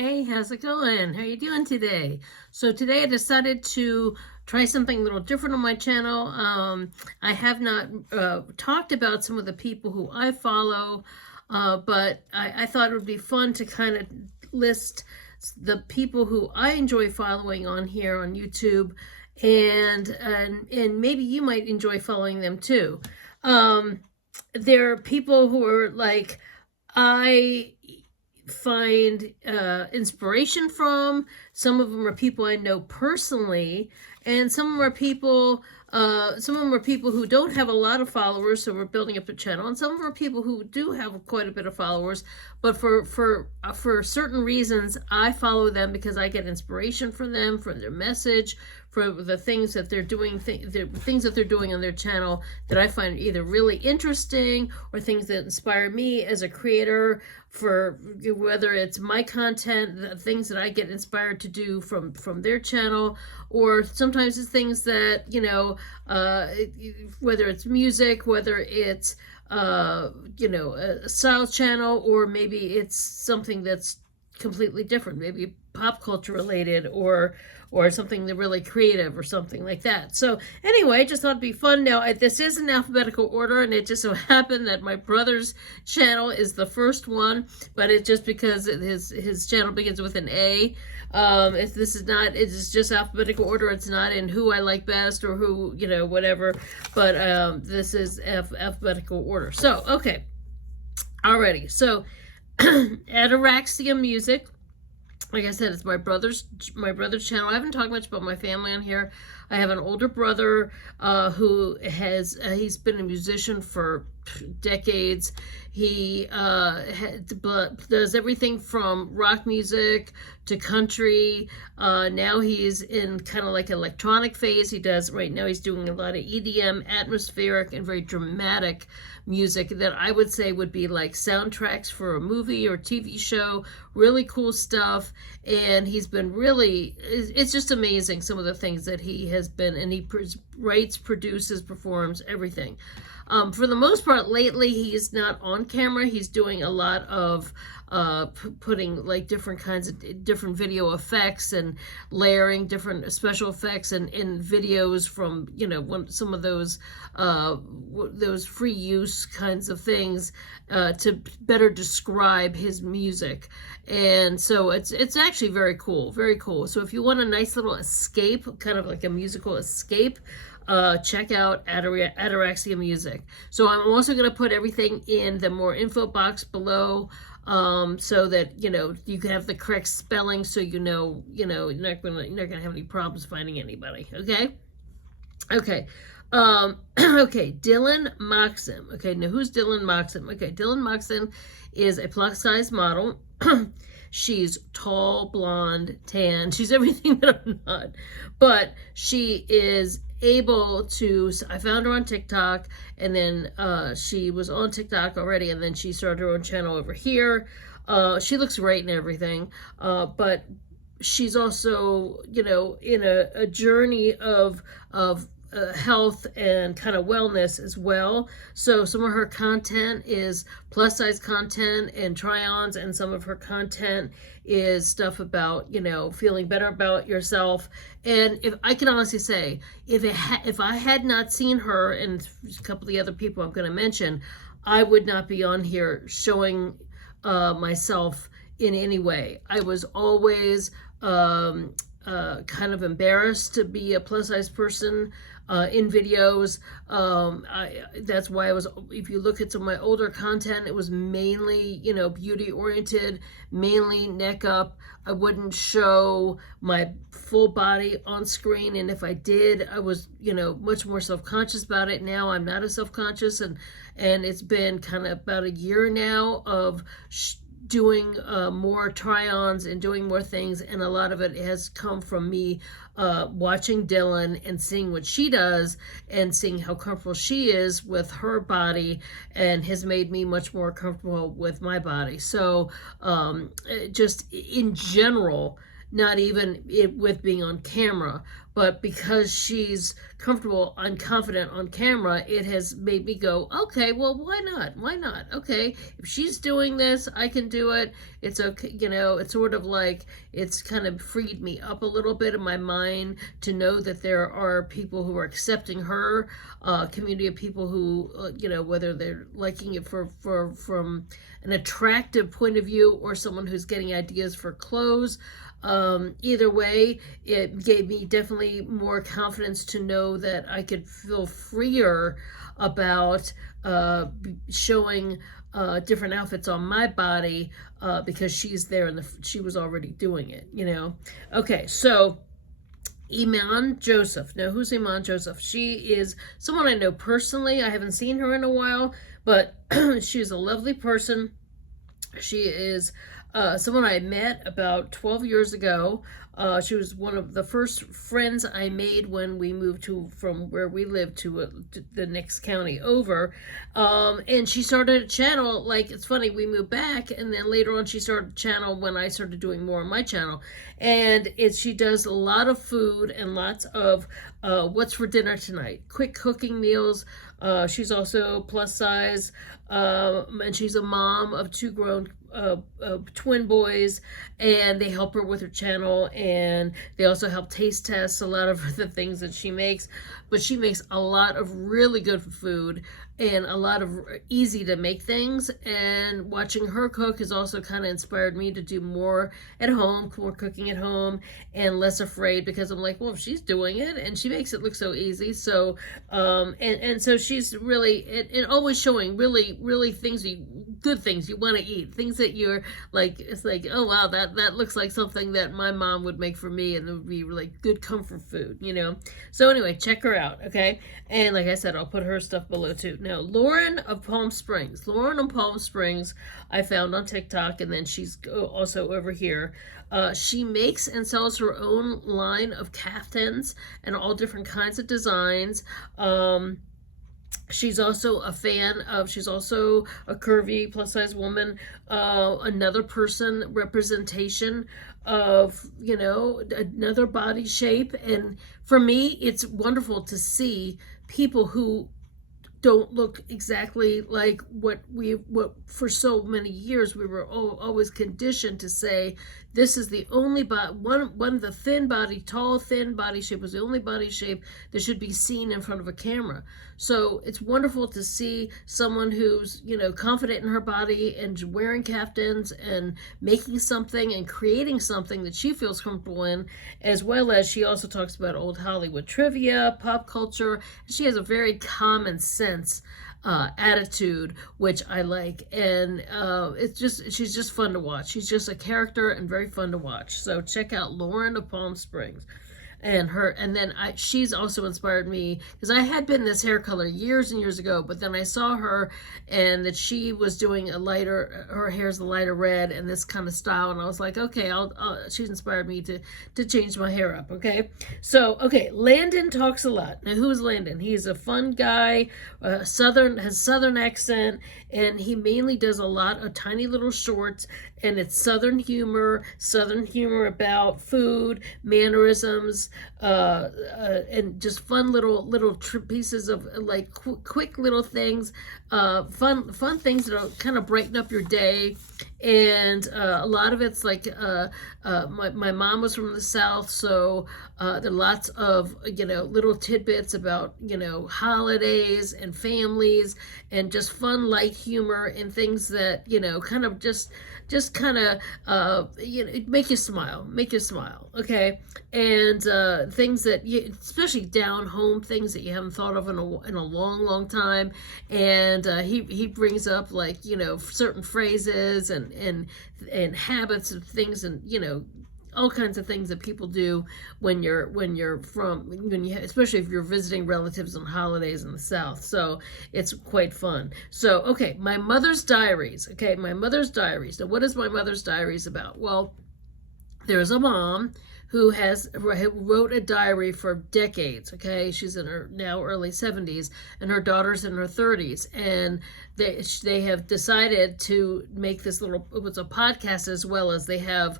Hey, how's it going? How are you doing today? So today I decided to try something a little different on my channel. I have not talked about some of the people who I follow, but I thought it would be fun to kind of list the people who I enjoy following on here on YouTube, and maybe you might enjoy following them too. There are people who are like I find inspiration from. Some of them are people I know personally, and some of them are people who don't have a lot of followers, so we're building up a channel, and some of them are people who do have quite a bit of followers, but for certain reasons I follow them because I get inspiration from them, from their message, for the things that they're doing, the things that they're doing on their channel that I find either really interesting or things that inspire me as a creator, for whether it's my content, the things that I get inspired to do from their channel, or sometimes it's things that, whether it's music, whether it's a style channel, or maybe it's something that's completely different, maybe pop culture related, or something that really creative or something like that. So anyway, I just thought it'd be fun. Now, this is in alphabetical order, and it just so happened that my brother's channel is the first one, but it's just because his channel begins with an A. If this is not, it is just alphabetical order. It's not in who I like best or who, whatever, but this is alphabetical order. So, okay. Alrighty. So, Ataraxia Music. Like I said, it's my brother's channel. I haven't talked much about my family on here. I have an older brother who he's been a musician for decades. He does everything from rock music to country. Now he's in kind of like electronic phase. Right now he's doing a lot of EDM, atmospheric and very dramatic music that I would say would be like soundtracks for a movie or TV show. Really cool stuff. And he's been it's just amazing, some of the things that he has been, and he writes, produces, performs, everything. For the most part, lately, he's not on camera. He's doing a lot of putting like different kinds of different video effects and layering different special effects and in videos from, some of those free use kinds of things to better describe his music. And so it's actually very cool, very cool. So if you want a nice little escape, kind of like a musical escape, check out Ataraxia Music. So I'm also going to put everything in the more info box below, so that you can have the correct spelling, so you're not gonna have any problems finding anybody. Okay. Okay. Okay, Dylan Moxim. Okay, now who's Dylan Moxim? Okay, Dylan Moxim is a plus size model. She's tall, blonde, tan. She's everything that I'm not. But she is able to, I found her on TikTok, and then she was on TikTok already, and then she started her own channel over here. She looks great and everything, but she's also, in a journey of health and kind of wellness as well. So some of her content is plus size content and try-ons, and some of her content is stuff about, feeling better about yourself. And if I can honestly say, if I had not seen her and a couple of the other people I'm going to mention, I would not be on here showing myself in any way. I was always kind of embarrassed to be a plus size person in videos. That's why if you look at some of my older content, it was mainly, beauty oriented, mainly neck up. I wouldn't show my full body on screen. And if I did, I was, much more self-conscious about it. Now I'm not as self-conscious, and it's been kind of about a year now of doing more try-ons and doing more things, and a lot of it has come from me watching Dylan and seeing what she does and seeing how comfortable she is with her body, and has made me much more comfortable with my body. So just in general, not even with being on camera, but because she's comfortable and confident on camera, it has made me go, okay, well, why not? Why not? Okay, if she's doing this, I can do it. It's okay, it's sort of like it's kind of freed me up a little bit in my mind to know that there are people who are accepting her, community of people who, whether they're liking it from an attractive point of view or someone who's getting ideas for clothes. Either way, it gave me definitely more confidence to know that I could feel freer about showing different outfits on my body because she's there and she was already doing it, Okay, so Iman Joseph. Now, who's Iman Joseph? She is someone I know personally. I haven't seen her in a while, but she's a lovely person. She is someone I met about 12 years ago. She was one of the first friends I made when we moved from where we lived to the next county over. And she started a channel. Like, it's funny, we moved back, and then later on she started a channel when I started doing more on my channel. And she does a lot of food and lots of what's for dinner tonight, quick cooking meals. She's also plus size, and she's a mom of two grown twin boys, and they help her with her channel, and they also help taste test a lot of the things that she makes. But she makes a lot of really good food and a lot of easy to make things, and watching her cook has also kind of inspired me to do more at home, more cooking at home, and less afraid, because I'm like, well, if she's doing it and she makes it look so easy, so and so she's really and always showing really good things you want to eat, things that you're like, it's like, oh wow, that looks like something that my mom would make for me, and it would be like good comfort food, So anyway, check her out, okay? And like I said, I'll put her stuff below too. Now, Lauren of Palm Springs. Lauren of Palm Springs, I found on TikTok, and then she's also over here. She makes and sells her own line of caftans and all different kinds of designs. She's also a fan of, she's also a curvy plus size woman, another person representation of, another body shape. And for me, it's wonderful to see people who don't look exactly like what for so many years we were always conditioned to say, this is the only one the thin body, tall thin body shape was the only body shape that should be seen in front of a camera. So it's wonderful to see someone who's confident in her body and wearing caftans and making something and creating something that she feels comfortable in, as well as she also talks about old Hollywood trivia, pop culture. She has a very common sense attitude, which I like, and she's just fun to watch. She's just a character and very fun to watch. So check out Lauren of Palm Springs. And then she's also inspired me, because I had been this hair color years and years ago, but then I saw her and that she was doing her hair's a lighter red and this kind of style, and I was like, okay, she's inspired me to change my hair up. Okay, so okay, Landon talks a lot. Now, who is Landon? He's a fun guy, has southern accent, and he mainly does a lot of tiny little shorts, and it's southern humor about food, mannerisms, and just fun little pieces of like quick little things, fun things that'll kind of brighten up your day. And a lot of it's like my mom was from the South, so there are lots of little tidbits about holidays and families, and just fun light humor and things that kind of just kind of make you smile, okay? And things that especially down home, things that you haven't thought of in a long time. And he brings up like certain phrases and habits of things, and all kinds of things that people do especially if you're visiting relatives on holidays in the South. So it's quite fun. So okay, my mother's diaries. Now, what is my mother's diaries about? Well, there's a mom who wrote a diary for decades. Okay, she's in her now early 70s, and her daughter's in her 30s, and they have decided to make this little, it was a podcast as well as they have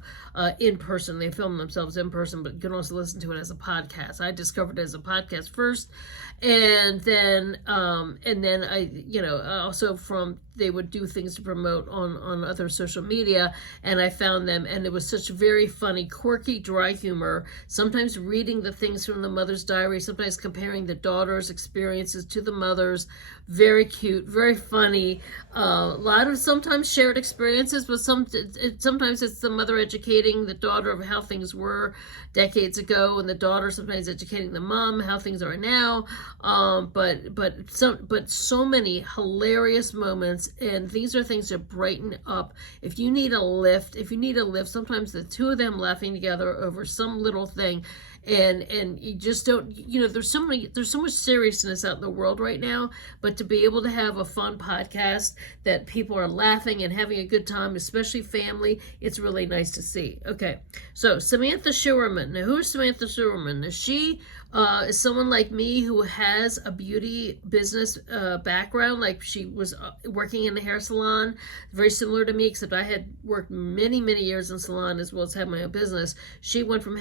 in person. They film themselves in person, but you can also listen to it as a podcast. I discovered it as a podcast first, and then I, also they would do things to promote on other social media, and I found them, and it was such very funny, quirky, dry humor, sometimes reading the things from the Mother's Diary, sometimes comparing the daughter's experiences to the mother's. Very cute, very funny, a lot of sometimes shared experiences, but sometimes it's the mother educating the daughter of how things were decades ago, and the daughter sometimes educating the mom how things are now. But so many hilarious moments, and these are things that brighten up. If you need a lift, sometimes the two of them laughing together over some little thing, and you just don't, there's so much seriousness out in the world right now, but to be able to have a fun podcast that people are laughing and having a good time, especially family, it's really nice to see. Okay, so Samantha Shman. Now, who's Samantha Shman? Now, she is someone like me who has a beauty business background. Like, she was working in a hair salon, very similar to me, except I had worked many years in salon as well as had my own business. She went from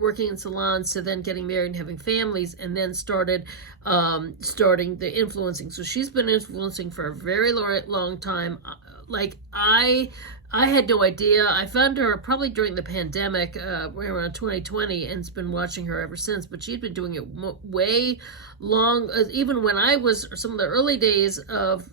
working in salons to then getting married and having families, and then starting the influencing. So she's been influencing for a very long time. Like, I had no idea. I found her probably during the pandemic, around 2020, and has been watching her ever since. But she'd been doing it way long, even when I was some of the early days of,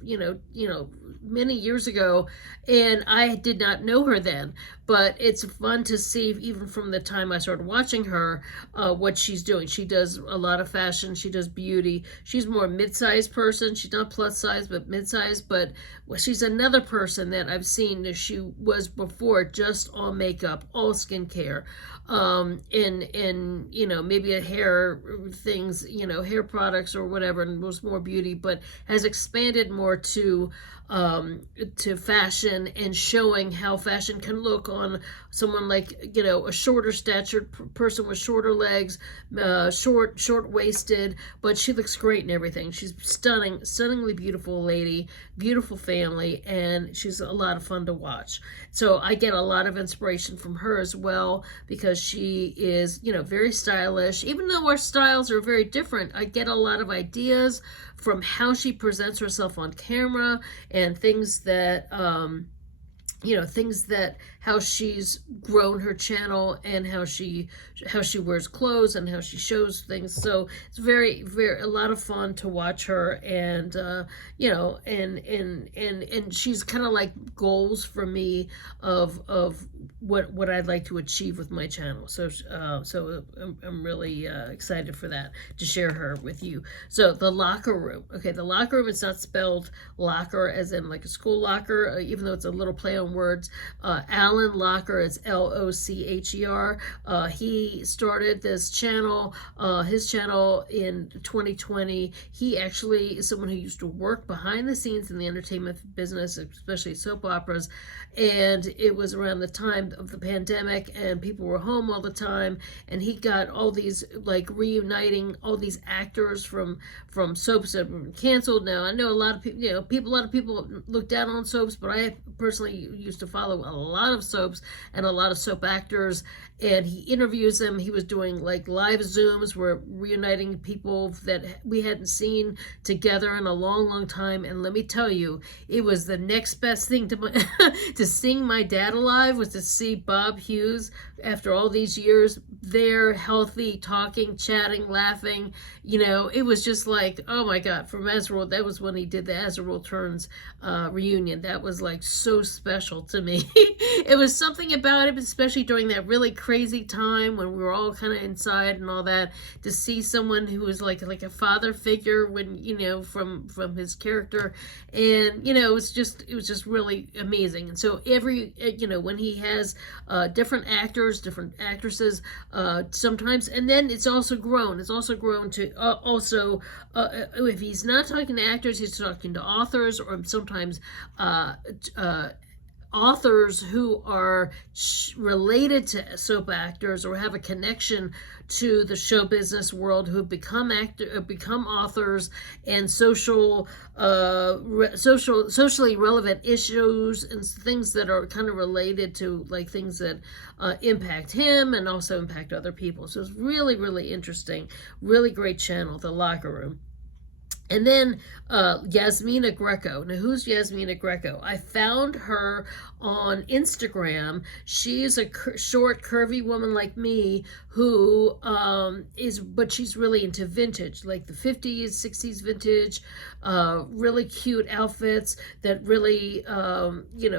many years ago, and I did not know her then. But it's fun to see, even from the time I started watching her, what she's doing. She does a lot of fashion. She does beauty. She's more a mid-sized person. She's not plus size, but mid-sized. But she's another person that I've seen that she was before just all makeup, all skincare, in maybe a hair things, hair products or whatever, and was more beauty, but has expanded more to fashion, and showing how fashion can look on someone like, a shorter statured person with shorter legs, short waisted, but she looks great in everything. She's stunningly beautiful lady, beautiful family, and she's a lot of fun to watch. So I get a lot of inspiration from her as well, because she is, very stylish. Even though our styles are very different, I get a lot of ideas from how she presents herself on camera, and things that how she's grown her channel, and how she wears clothes, and how she shows things. So it's very a lot of fun to watch her, and and she's kind of like goals for me of what I'd like to achieve with my channel. So I'm really excited for that, to share her with you. So the locker room. Okay, the locker room, it's not spelled locker as in like a school locker, even though it's a little play on words. Alan Locker, it's Locher. He started this channel, his channel, in 2020. He actually is someone who used to work behind the scenes in the entertainment business, especially soap operas, and it was around the time of the pandemic, and people were home all the time, and he got all these, like, reuniting all these actors from soaps that were canceled. Now, I know a lot of people look down on soaps, but I personally used to follow a lot of soaps and a lot of soap actors, and he interviews them. He was doing like live Zooms where reuniting people that we hadn't seen together in a long time. And let me tell you, it was the next best thing to to seeing my dad alive, was to see Bob Hughes after all these years there, healthy, talking, chatting, laughing. It was just like, oh my God, from Azrael. That was when he did the Azrael Turns reunion. That was like so special to me. It was something about it, especially during that really crazy time when we were all kind of inside and all that, to see someone who was like a father figure, when from his character, and it was just really amazing. And so every when he has different actors, different actresses, sometimes, and then it's also grown to also if he's not talking to actors, he's talking to authors, or sometimes authors who are related to soap actors or have a connection to the show business world, who become authors, and socially relevant issues and things that are kind of related to like things that impact him and also impact other people. So it's really, really interesting. Really great channel, The Locker Room. And then Yasmina Greco. Now, who's Yasmina Greco? I found her on Instagram. She's a short, curvy woman like me who but she's really into vintage, like the 50s, 60s vintage, really cute outfits that really,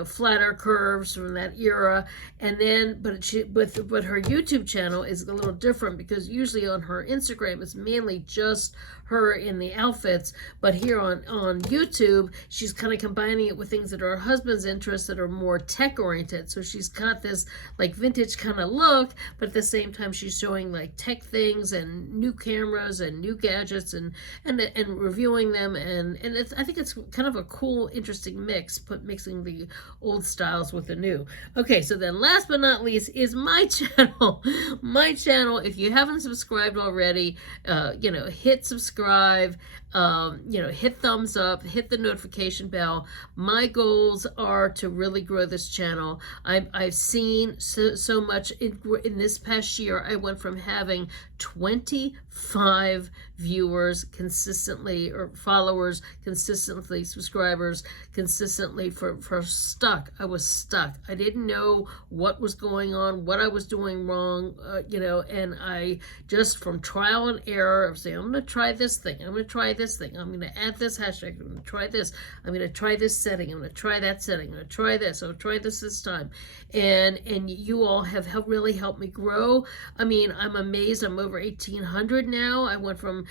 flatter curves from that era. And then, but her YouTube channel is a little different because usually on her Instagram it's mainly just her in the outfits, but here on YouTube she's kind of combining it with things that are her husband's interests that are more tech oriented. So she's got this like vintage kind of look, but at the same time she's showing like tech things and new cameras and new gadgets and reviewing them, and I think it's kind of a cool, interesting mixing the old styles with the new. Okay, so then last but not least is my channel. My channel, if you haven't subscribed already, hit subscribe, hit thumbs up, hit the notification bell. My goals are to really grow this channel. I've seen so much in this past year. I went from having 25 viewers consistently, or followers consistently, subscribers consistently, for stuck. I was stuck. I didn't know what was going on, what I was doing wrong, and I just, from trial and error, I was saying, I'm going to try this thing, I'm going to try this thing, I'm going to add this hashtag, I'm going to try this, I'm going to try this setting, I'm going to try that setting, I'm going to try this, I'll try this time. And you all have really helped me grow. I mean, I'm amazed. I'm over 1,800 now. I went from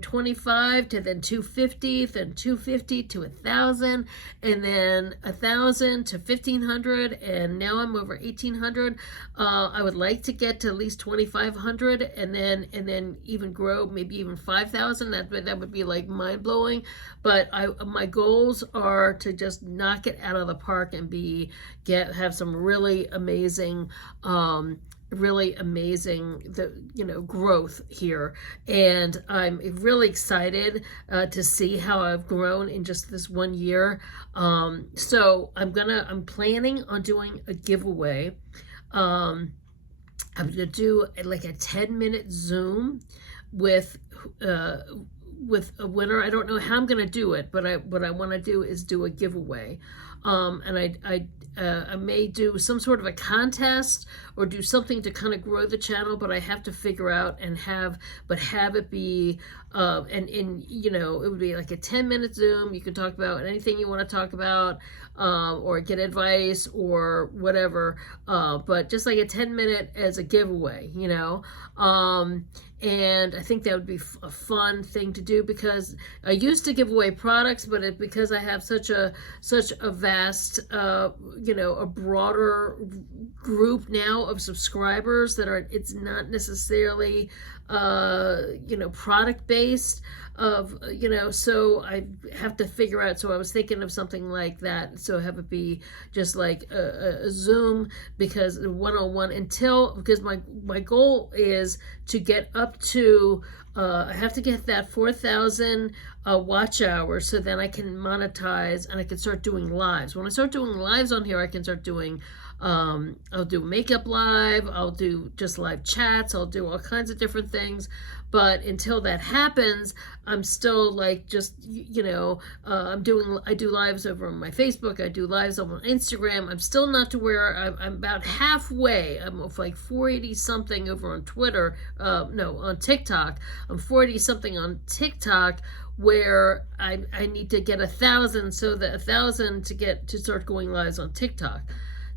25 to then 250, then 250 to 1,000, and then 1,000 to 1,500, and now I'm over 1,800. I would like to get to at least 2,500, and then even grow, maybe even 5,000. That would be like mind blowing. But my goals are to just knock it out of the park and have some really amazing growth here, and I'm really excited to see how I've grown in just this 1 year. So I'm planning on doing a giveaway. I'm gonna do like a 10-minute Zoom with a winner. I don't know how I'm gonna do it, but what I want to do is do a giveaway. And I may do some sort of a contest or do something to kind of grow the channel, but I have to figure out and have it be, it would be like a 10-minute Zoom. You can talk about anything you want to talk about, or get advice or whatever, but just like a 10-minute as a giveaway, and I think that would be a fun thing to do, because I used to give away products, but because I have such a vast, a broader group now of subscribers it's not necessarily, product based so I have to figure out. So I was thinking of something like that. So have it be just like a Zoom, because 101 because my goal is to get up to, I have to get that 4,000 watch hours, so then I can monetize and I can start doing lives. When I start doing lives on here, I can start doing, I'll do makeup live, I'll do just live chats, I'll do all kinds of different things. But until that happens, I'm still like just, I do lives over on my Facebook, I do lives on Instagram. I'm still not to where I'm about halfway. I'm like 480 something over on Twitter, on TikTok. I'm 480 something on TikTok, where I need to get 1,000, so that 1,000 to start going lives on TikTok,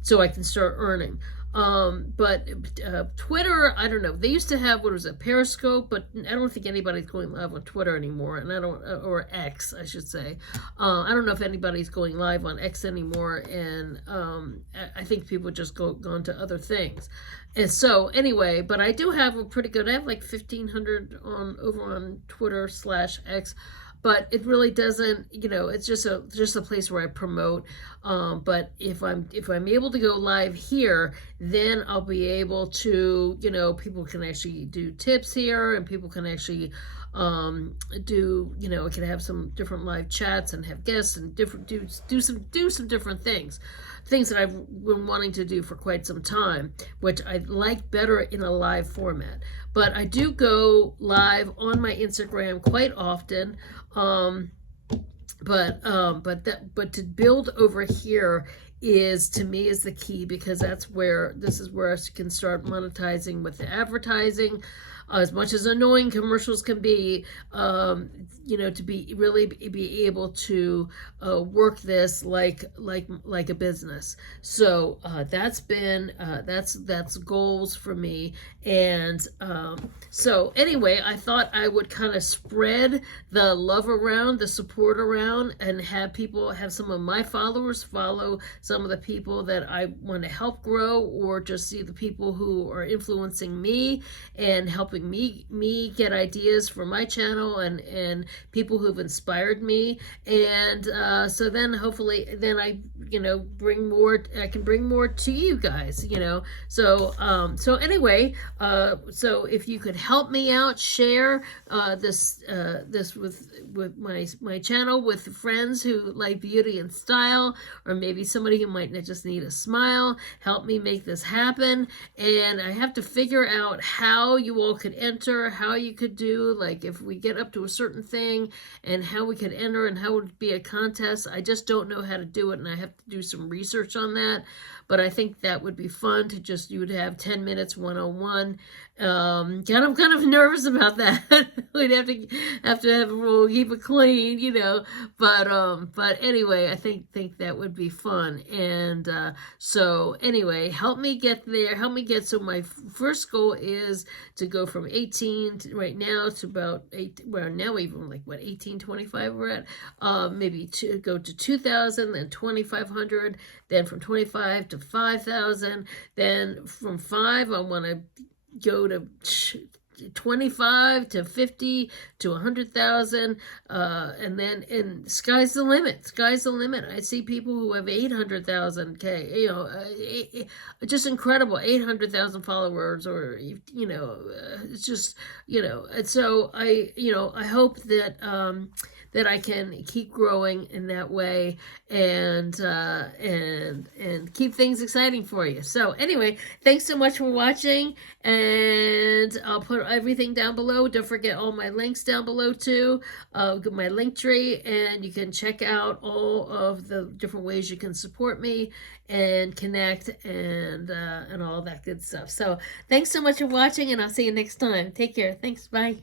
so I can start earning. But Twitter, I don't know. They used to have, Periscope, but I don't think anybody's going live on Twitter anymore, and or X, I should say. I don't know if anybody's going live on X anymore, and I think people just gone to other things. And so anyway, but I do have I have like 1,500 over on Twitter /X. but it really doesn't, it's just a place where I promote. But if I'm able to go live here, then I'll be able to, people can actually do tips here, and people can actually do, I can have some different live chats and have guests and do some different things that I've been wanting to do for quite some time, which I like better in a live format. But I do go live on my Instagram quite often. But to build over here is, to me, is the key, because this is where I can start monetizing with the advertising. As much as annoying commercials can be, to be able to work this like a business. So that's been that's goals for me. And so anyway, I thought I would kind of spread the love around, the support around, and have some of my followers follow some of the people that I want to help grow, or just see the people who are influencing me and helping me get ideas for my channel, and people who've inspired me. And so then hopefully then I bring more to you guys. So anyway, so if you could help me out, share this with my channel with friends who like beauty and style, or maybe somebody who might just need a smile. Help me make this happen. And I have to figure out how you all could enter, how you could do, like, if we get up to a certain thing, and how we could enter, and how it would be a contest. I just don't know how to do it, and I have to do some research on that. But I think that would be fun to you would have 10 minutes one-on-one. I'm kind of nervous about that. We'd have to have a rule, keep it clean, But anyway, I think that would be fun. And so anyway, help me get there. So my first goal is to go from 18 right now to about 8. Well, now even like 1825 we're at. Maybe to go to 2,000, then 2,500, then from 25 to 5,000. Then from 5, I want to go to 25 to 50 to 100,000, and sky's the limit. I see people who have 800,000 just incredible, 800,000 followers, or it's just and so I hope that I can keep growing in that way, and keep things exciting for you. So anyway, thanks so much for watching, and I'll put everything down below. Don't forget all my links down below too, my link tree, and you can check out all of the different ways you can support me and connect, and all that good stuff. So thanks so much for watching, and I'll see you next time. Take care. Thanks. Bye.